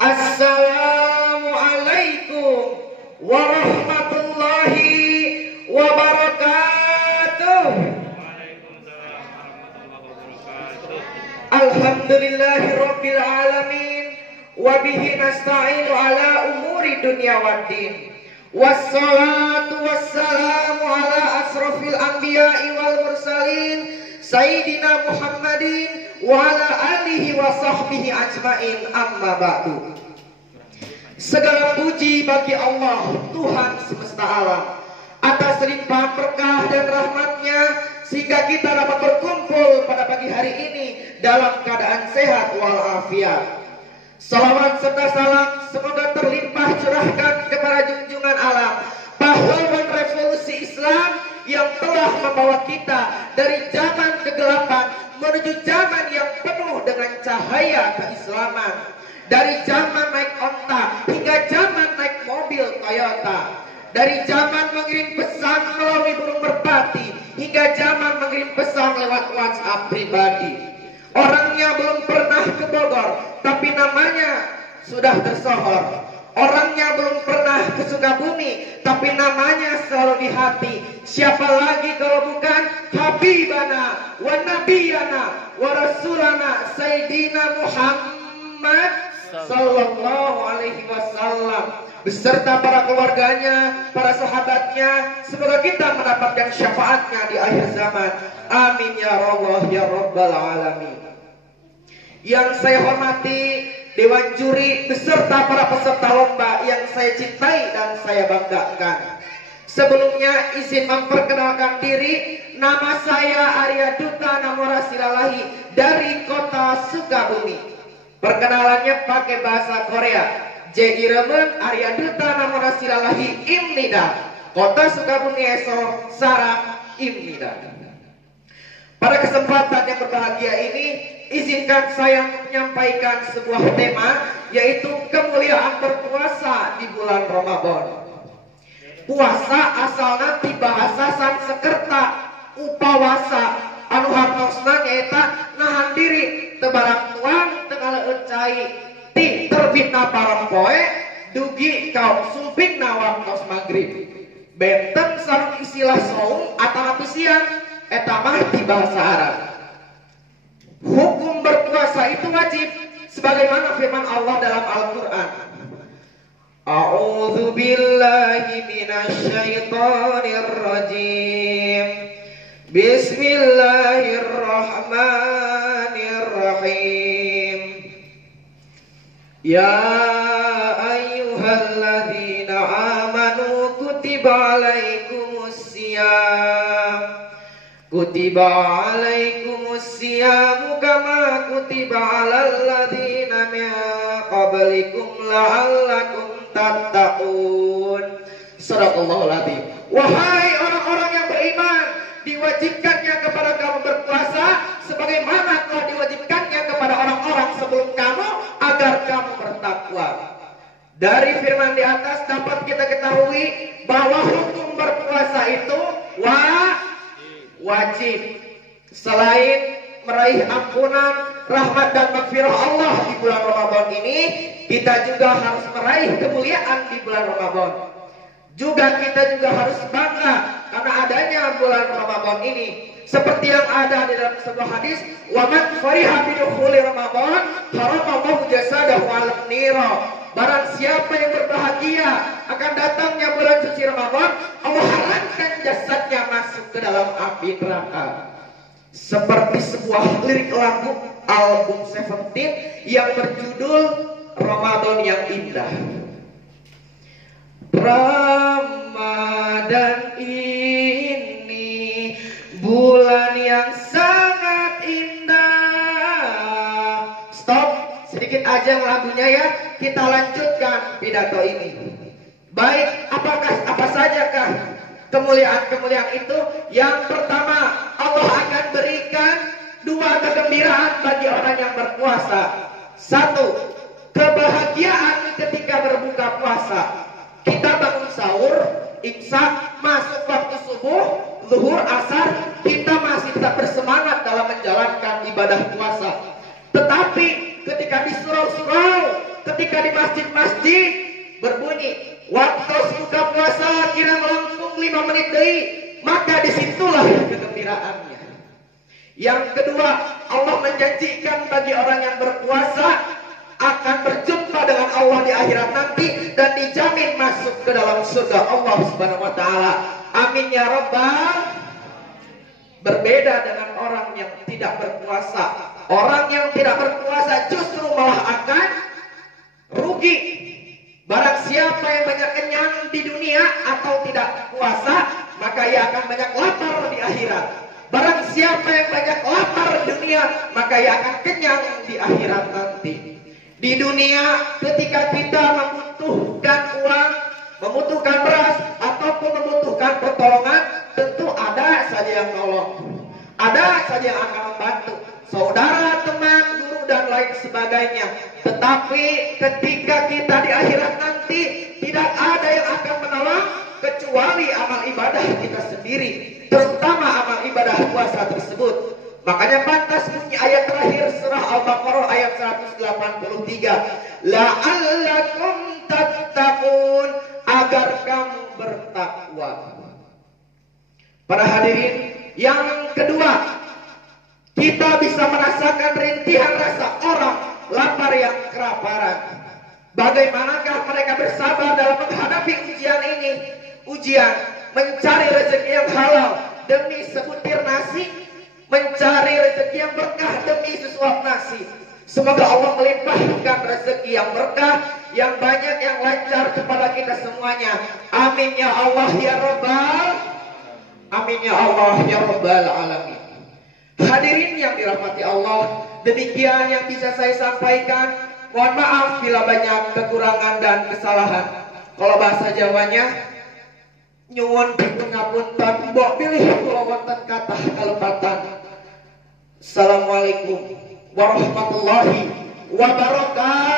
Assalamualaikum warahmatullahi wabarakatuh. Alhamdulillahirabbil alamin wa bihi nasta'inu ala umuri dunya waddin. Wassalatu wassalamu ala asrofil anbiya'i wal mursalin Sayyidina Muhammadin wa ala alihi wa sahbihi ajmain, amma ba'du. Segala puji bagi Allah, Tuhan semesta alam, atas limpahan berkah dan rahmatnya sehingga kita dapat berkumpul pada pagi hari ini dalam keadaan sehat walafiat. Salawat serta salam semoga terlimpah curahkan kepada junjungan alam, pahlawan revolusi Islam yang telah membawa kita dari zaman kegelapan menuju zaman yang penuh dengan cahaya keislaman, dari zaman naik onta hingga zaman naik mobil Toyota, dari zaman mengirim pesan melalui burung merpati hingga zaman mengirim pesan lewat WhatsApp pribadi. Orangnya belum pernah ke Bogor, tapi namanya sudah tersohor. Orangnya belum pernah ke Sukabumi, tapi namanya selalu di hati. Siapa lagi kalau bukan Habibana wa Nabiyana wa Rasulana Sayyidina Muhammad Sallallahu Alaihi Wasallam beserta para keluarganya, para sahabatnya. Semoga kita mendapatkan syafaatnya di akhir zaman. Amin ya Allah ya Rabbal Alamin. Yang saya hormati Dewan Juri beserta para peserta lomba yang saya cintai dan saya banggakan. Sebelumnya izin memperkenalkan diri. Nama saya Arya Duta Namora Silalahi dari kota Sukabumi. Perkenalannya pakai bahasa Korea. Jeiremen Arya Duta Namora Silalahi Imnida. Kota Sukabumi Eso Sarang Imnida. Pada kesempatan yang berbahagia ini, izinkan saya menyampaikan sebuah tema, yaitu kemuliaan berpuasa di bulan Ramadan. Puasa asalnya di bahasa Sanskerta upawasa, anu hartosna nyaeta nahan diri tebarang tuang tengah encai ti terbitna parempoe dugi kaum sumpingna waktos maghrib. Benten sareng istilah saum atau siang eta mah di bahasa Arab. Hukum berpuasa itu wajib sebagaimana firman Allah dalam Al-Qur'an. A'udzu billahi minasyaitonir rajim. Bismillahirrahmanirrahim. Ya ayyuhalladzina amanu kutiba alaikumusiyam. Kutiba alaikumusiyam kama kutiba alal ladzina min qablikum la'allakum tattaqun. Shadaqallahul adzim. Wahai orang-orang yang beriman, diwajibkannya kepada kamu berpuasa sebagaimana telah diwajibkannya kepada orang-orang sebelum kamu agar kamu bertakwa. Dari firman di atas dapat kita ketahui bahwa hukum berpuasa itu wajib. Selain meraih ampunan, rahmat dan magfirah Allah di bulan Ramadan ini, kita juga harus meraih kemuliaan di bulan Ramadan. Juga kita juga harus bangga karena adanya bulan Ramadan ini. Seperti yang ada di dalam sebuah hadis, wa man fariha bi dukhuli Ramadan haramallahu jasadahu 'alan nira. Barang siapa yang berbahagia akan datangnya bulan suci Ramadan, Allah haramkan jasadnya masuk ke dalam api neraka. Seperti sebuah lirik lagu album Seventeen yang berjudul Ramadan yang Indah. Ramadan ini bulan yang sangat indah. Stop sedikit aja lagunya ya. Kita lanjutkan pidato ini. Baik, apa sajakah kemuliaan-kemuliaan itu? Yang pertama, Allah akan berikan dua kegembiraan bagi orang yang berpuasa. Satu, kebahagiaan ketika berbuka puasa. Kita bangun sahur, imsak, masuk waktu subuh, zuhur, asar, kita masih tetap bersemangat dalam menjalankan ibadah puasa. Tetapi ketika di surau-surau, ketika ketika di masjid-masjid berbunyi waktu buka puasa kira langsung 5 menit deui, maka disitulah kegembiraannya. Yang kedua, Allah menjanjikan bagi orang yang berpuasa akan berjumpa dengan Allah di akhirat nanti dan dijamin masuk ke dalam surga Allah Subhanahu wa taala. Amin ya rabbal. Berbeda dengan orang yang tidak berpuasa. Orang yang tidak berpuasa justru malah akan rugi. Barang siapa yang banyak kenyang di dunia atau tidak puasa, maka ia akan banyak lapar di akhirat. Barang siapa yang banyak lapar di dunia, maka ia akan kenyang di akhirat nanti. Di dunia ketika kita membutuhkan uang, membutuhkan beras, ataupun membutuhkan pertolongan, tentu ada saja yang nolong. Ada saja yang akan membantu. Saudara, teman, guru, dan lain sebagainya. Tetapi ketika kita di akhirat nanti, tidak ada yang akan menolong kecuali amal ibadah kita sendiri. Terutama amal ibadah puasa tersebut. Makanya pantas bunyi ayat terakhir surah Al-Baqarah ayat 183. La'allakum tattaqun, agar kamu bertakwa. Para hadirin, yang kedua, kita bisa merasakan rintihan rasa orang lapar yang kelaparan. Bagaimanakah mereka bersabar dalam menghadapi ujian ini? Ujian mencari rezeki yang halal demi sebutir nasi, mencari rezeki yang berkah demi sesuap nasi. Semoga Allah melimpahkan rezeki yang berkah, yang banyak, yang lancar kepada kita semuanya. Amin ya Allah ya Rabbal. Amin ya Allah ya Rabbal alamin. Hadirin yang dirahmati Allah, demikian yang bisa saya sampaikan. Mohon maaf bila banyak kekurangan dan kesalahan. Kalau bahasa Jawanya, nyuwun pingungapunten, mbok pilih kula wonten kathah kalepatan. Assalamualaikum warahmatullahi wabarakatuh.